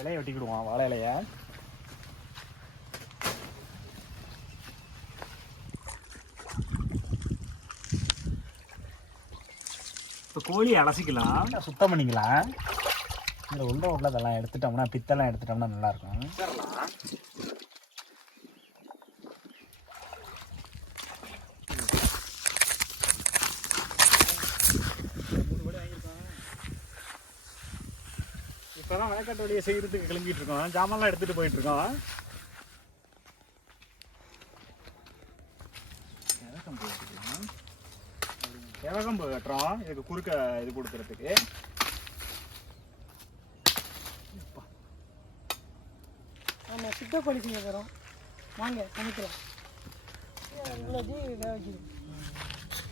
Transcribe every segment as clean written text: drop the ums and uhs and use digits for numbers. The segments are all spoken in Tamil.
இலையை வெட்டிக்கிடுவோம், வாழை இலையை. இப்போ கோழியை அலசிக்கலாம், சுத்தம் பண்ணிக்கலாம். இந்த உள்ளதெல்லாம் எடுத்துட்டோம்னா, பித்தெல்லாம் எடுத்துட்டோம்னா நல்லாயிருக்கும். இப்போதான் வயக்காட்டு வழியை செய்கிறதுக்கு கிளம்பிட்டு இருக்கோம். ஜாமான்லாம் எடுத்துகிட்டு போயிட்டுருக்கோம். எவகம்பு வெட்டுறோம், இதுக்கு குறுக்க இது கொடுக்கறதுக்கு. ஆமாம், சுத்த கோழி செய்ய போகிறோம். வாங்க சமைக்கலாம். வேக வைக்கணும்.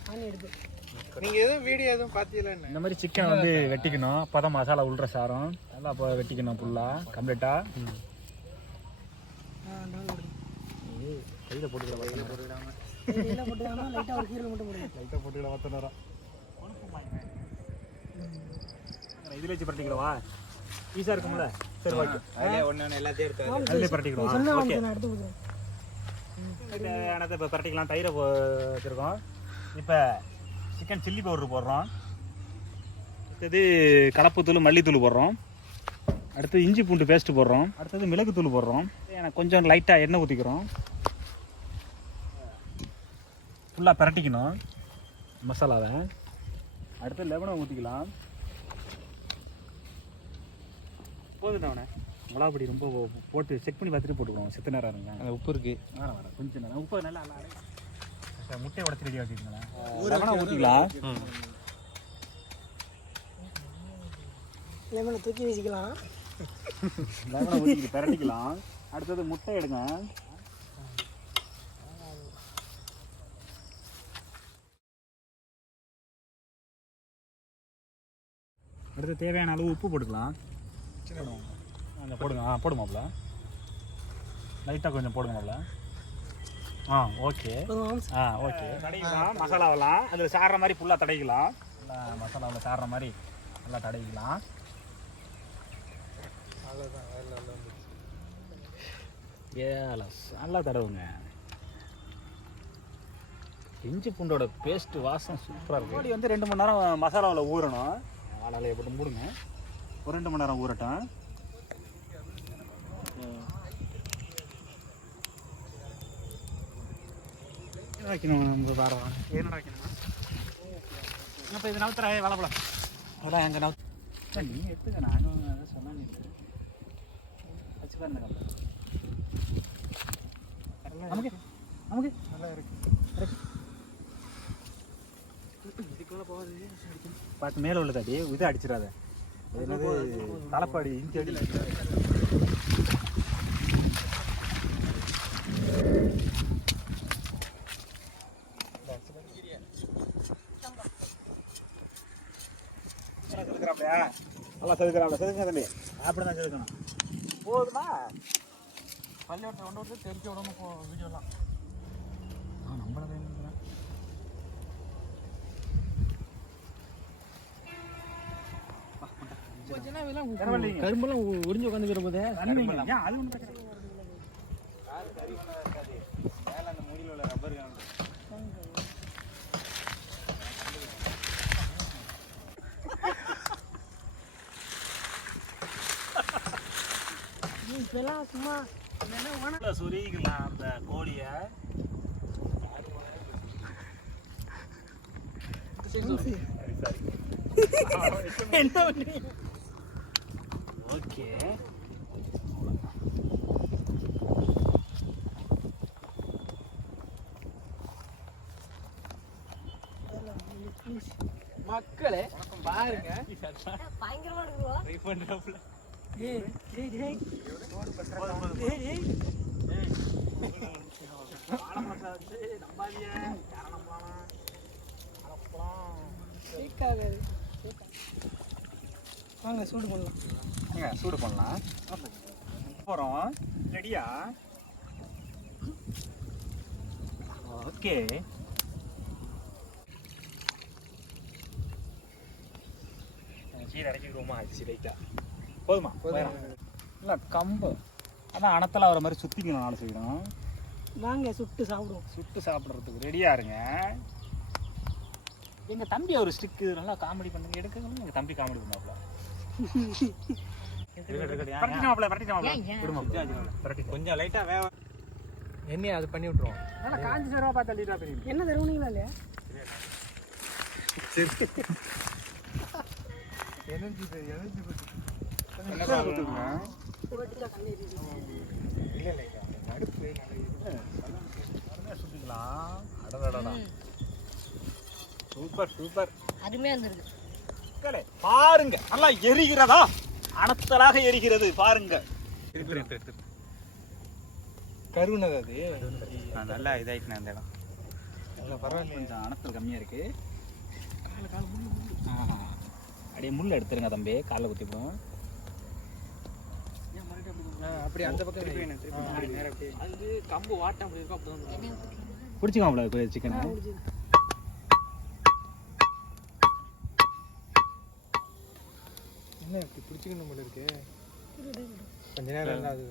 ஆணி எடுத்து நீங்கள் எதுவும் வீடியோ எதுவும் பார்த்தீங்களா? இந்த மாதிரி சிக்கன் வந்து வெட்டிக்கணும். அப்போ தான் மசாலா உள்ற சாரம் நல்லா அப்போ வெட்டிக்கணும் ஃபுல்லாக கம்ப்ளீட்டாக. கையில் போட்டுக்கலாம், லைட்டாக ஒரு கீரல் மட்டும் போடுங்க. லைட்டாக போட்டுக்கலாம் 10 நேரம். இதில் வச்சு பரட்டிக்கலவா? ஈஸியாக இருக்கும்ல? சரி, ஓகே. ஒன்று எல்லாத்தையும் எடுத்து அதிலே பரட்டிக்கலாம். ஓகே, எடுத்து கொடுக்குறேன். இப்போ பரட்டிக்கலாம். தயிரை வச்சுருக்கோம். இப்போ சிக்கன் சில்லி பவுடர் போடுறோம். அடுத்தது கலப்புத்தூள், மல்லித்தூள் போடுறோம். அடுத்தது இஞ்சி பூண்டு பேஸ்ட்டு போடுறோம். அடுத்தது மிளகுத்தூள் போடுறோம். எனக்கு கொஞ்சம் லைட்டாக எண்ணெய் ஊற்றிக்கிறோம். ஃபுல்லாக பரட்டிக்கணும் மசாலாவை. அடுத்து லெமனை ஊற்றிக்கலாம். போதுண்ணே, மிளகாப்பொடி ரொம்ப போட்டு செக் பண்ணி பார்த்துட்டு போட்டுக்கணும். செத்த நேரம் இருங்க, அந்த உப்பு இருக்குது. வர கொஞ்சம் நேரம் உப்பு நல்லா முட்டையை உடச்சி ரெடியாக வச்சுக்கோங்களேன். லெமனை ஊற்றிக்கலாம். லெமனை தூக்கி வீசிக்கலாம். லெமனை ஊற்றிக்கிட்டு பரட்டிக்கலாம். அடுத்தது முட்டை எடுங்க. அடுத்து தேவையான அளவு உப்பு போட்டுக்கலாம். கொஞ்சம் போடுங்க. போடுமாப்ல, லைட்டாக கொஞ்சம் போடுமாப்ல. ஓகே. ஓகே, தடவிக்கலாம். மசாலாவெல்லாம் அதில் சாடுற மாதிரி ஃபுல்லாக தடவிக்கலாம். நல்லா மசாலாவில் சாடுற மாதிரி நல்லா தடவிக்கலாம். நல்லா தடவுங்க. இஞ்சி பூண்டோட பேஸ்ட்டு வாசம் சூப்பராக இருக்கும். கோழி வந்து 2 மணி நேரம் மசாலாவில் ஊறணும். வாழலையை போட்டு மூடுங்க. ஒரு 2 மணி நேரம் ஊறட்டும். என்ன வைக்கணும்? நம்ம வேறு என்ன வைக்கணுமா? இப்போ இது நவுத்துற வாழைப்பழம் அதெல்லாம் எங்கள் நவுத்து நீங்கள் எடுத்துக்க. நானும் அதை சொன்னேன். வச்சுக்கலாம். நமக்கு நமக்கு நல்லா இருக்கு. இதுக்குள்ளே போகாது, பார்த்து மேலே உள்ளது அடி இதை அடிச்சிடாத. என்னது தலைப்பாடி இஞ்சி அடி. செதுக்கிறாப்லையா? நல்லா செதுக்கிறாப்ல. செதுங்க தம்பி, அப்படி தான் செதுக்கணும். போதுமா? பள்ளியோட்டை கொண்டு வந்து தெரிஞ்ச உடம்பு வீடியோலாம் நம்மளதான் கரும்பெல்லாம் உறிஞ்சு உட்காந்துக்கிற போதே அது ஒன்று மேலே அந்த முடியில் உள்ள ரப்பர் சும்மா சொருகிக்கலாம் அந்த கோழியை. என்ன பண்ணி ஓகே. மக்களே பாருங்க, பயங்கரமா இருக்குவா. வாங்க சூடு பண்ணலாம். சூடு பண்ணலாம். போகிறோம். ரெடியா? ஓகே. சீரை அரைக்கிடுவோமா? அரிசி லைட்டா போதுமா? இல்லை கம்பு அதான் அணத்தில் வர மாதிரி சுற்றிக்கணும் 4 சைடும். வாங்க சுட்டு சாப்பிடுவோம். சுட்டு சாப்பிட்றதுக்கு ரெடியாக இருங்க. எங்கள் தம்பி ஒரு ஸ்டிக்கு நல்லா காமெடி பண்ணுங்க எடுக்கணும். எங்கள் தம்பி காமெடி பண்ணாப்ல கொஞ்சம் லைட்டா வேக எண்ணெய் அது பண்ணி விட்டுருவோம். நல்லா காஞ்சி சேரவா பார்த்து தள்ளிட்டா தெரியும். என்ன தருவீங்களா இல்லையா? எனர்ஜி சூப்பர் சூப்பர் அருமையா இருந்திருக்கு. பாருங்க நல்லா எரிகிறதா, அணத்தலாக எரிகிறது பாருங்க. கருவுனது அது நல்லா இதாயிட்டு அந்த இடம் நல்லா பரவாயில்ல. கொஞ்சம் அணத்தல் கம்மியா இருக்கு. அப்படியே முள்ள எடுத்துருங்க தம்பி, காலை குத்திப்போம். அப்படி அந்த பக்கம் அது கம்பு வாட்டம் அப்படி இருக்கும். அப்படி பிடிச்சிக்கோங்களா சிக்கனை? என்ன இப்படி பிடிச்சிக்கணும் போல இருக்கு. கொஞ்ச நேரம் இருந்தா அது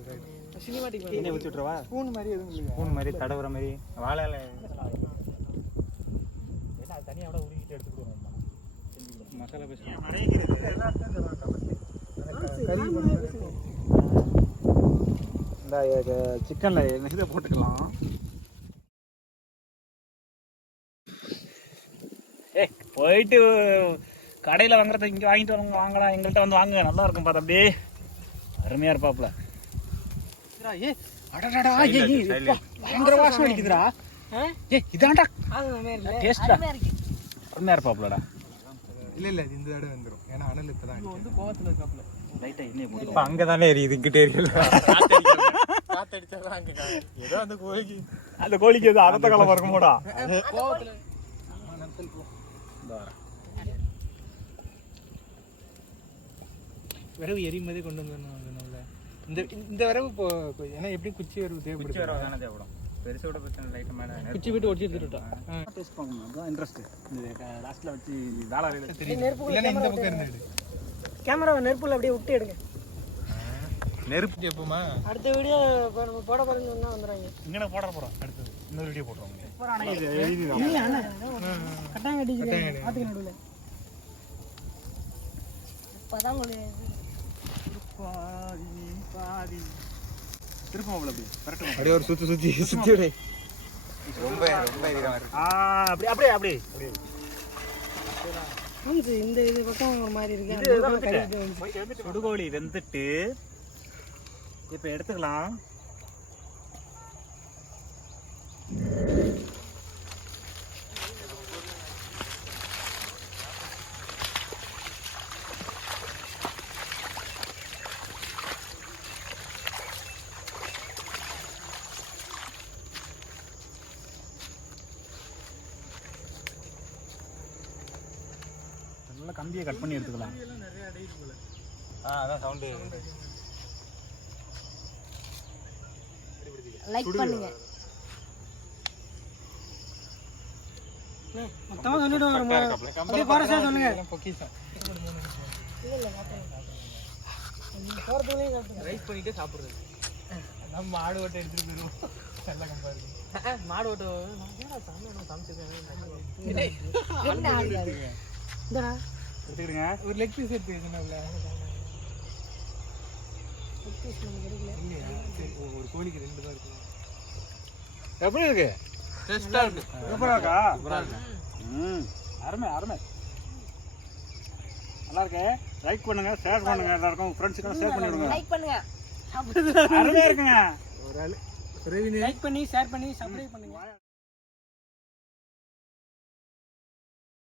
சினிமாட்டிக் எண்ணெய் ஊற்றி விட்டுருவா. ஸ்பூன் மாதிரி எதுவும் இல்லையா? ஸ்பூன் மாதிரி தடவுற மாதிரி வாழை இலை என்ன அது தனியாக விட உருகிட்டு எடுத்துக்கிடுவோம். மசாலா பேசுகிறேன். இந்த சிக்கனில் இதை போட்டுக்கலாம். போயிட்டு கடையில் வாங்குறத இங்கே வாங்கிட்டு வரவங்க வாங்கடா, எங்கள்கிட்ட வந்து வாங்க, நல்லா இருக்கும் பார்த்து அப்படியே அருமையாக இருப்பாப்புல. பயங்கர வாசனை அடிக்குதுடா. இதான்டா டேஸ்டா, அருமையாக இருப்பாப்புலடா. இல்ல இல்ல இந்த தடவை வந்துடும். ஏன்னா அனல் இப்பதான் வந்து கோவத்துல இருக்காப்புல. லைட்டாக எண்ணெய் போட்டு இப்போ அங்கே தானே எரியுது, இங்கிட்ட எரியல. காத்தடிச்சாதான் அங்கே ஏதோ அந்த கோழிக்கு எதுவும் அடுத்த காலம் இருக்குமோடா. கோவத்துல விரவு எரியும்போதே கொண்டு வந்துடணும். இந்த விரவு இப்போ ஏன்னா எப்படி குச்சி விரவு தேவைப்படும். பெருசோட பிரச்சனை லைட்டாக மேலே குச்சி விட்டு ஒடிச்சு எடுத்துட்டா டேஸ்ட் பண்ணணும். அதுதான் இன்ட்ரெஸ்ட். இந்த லாஸ்ட்டில் வச்சு வேளாறையில் இல்லைன்னா இந்த பக்கம் இருந்தது. கேமராவை நெருப்புல அப்படியே விட்டு எடுங்க. நெருப்பு எப்போமா அடுத்த வீடியோ நம்ம போட போறோம்னு சொன்னா வந்துடுறாங்க. இங்கே போட போகிறோம். அடுத்தது இன்னொரு வீடியோ போட்டுருவாங்க. கட்டாயம் கட்டிக்கிறேன் ஆத்துக்கு நடுவில். இப்பதான் பாதி திருப்பம் அப்படி கரெக்டாக அப்படியே ஒரு சுத்தி விடு. ரொம்ப அப்படி அப்படியே அப்படியே இந்த இது பக்கம் ஒரு மாதிரி இருக்கு. சுடுகோழி வெந்துட்டு இப்போ எடுத்துக்கலாம். நல்லா கம்பியை கட் பண்ணி எடுத்துக்கலாம். அதான் சவுண்டு. லைக் பண்ணுங்க. மொத்தமா சொல்லிடுவோம். அப்படியே பாரசா சொல்லுங்க. பொக்கிஷம் போறதுக்குள்ளே ரைஸ் பண்ணிட்டு சாப்பிடுறது. நம்ம மாடு ஓட்டை எடுத்துட்டு போயிடுவோம். நல்ல கம்பா இருக்கு. மாடு ஓட்டை எடுத்துக்கிடுங்க. ஒரு லெக் பீஸ் எடுத்து சொன்னால இல்லையா? சரி ஒரு கோழிக்கு 2 தான் இருக்கு. எப்படி இருக்கு? டேஸ்டா இருக்கு. சூப்பரா இருக்கா? அருமை அருமை, நல்லா இருக்கு. லைக் பண்ணுங்க, ஷேர் பண்ணுங்க, எல்லாருக்கும் ஃப்ரெண்ட்ஸுக்கும் ஷேர் பண்ணி விடுங்க. லைக் பண்ணுங்க. அருமையா இருக்குங்க. ஒரு ஆளு லைக் பண்ணி ஷேர் பண்ணி சப்ஸ்கிரைப் பண்ணுங்க.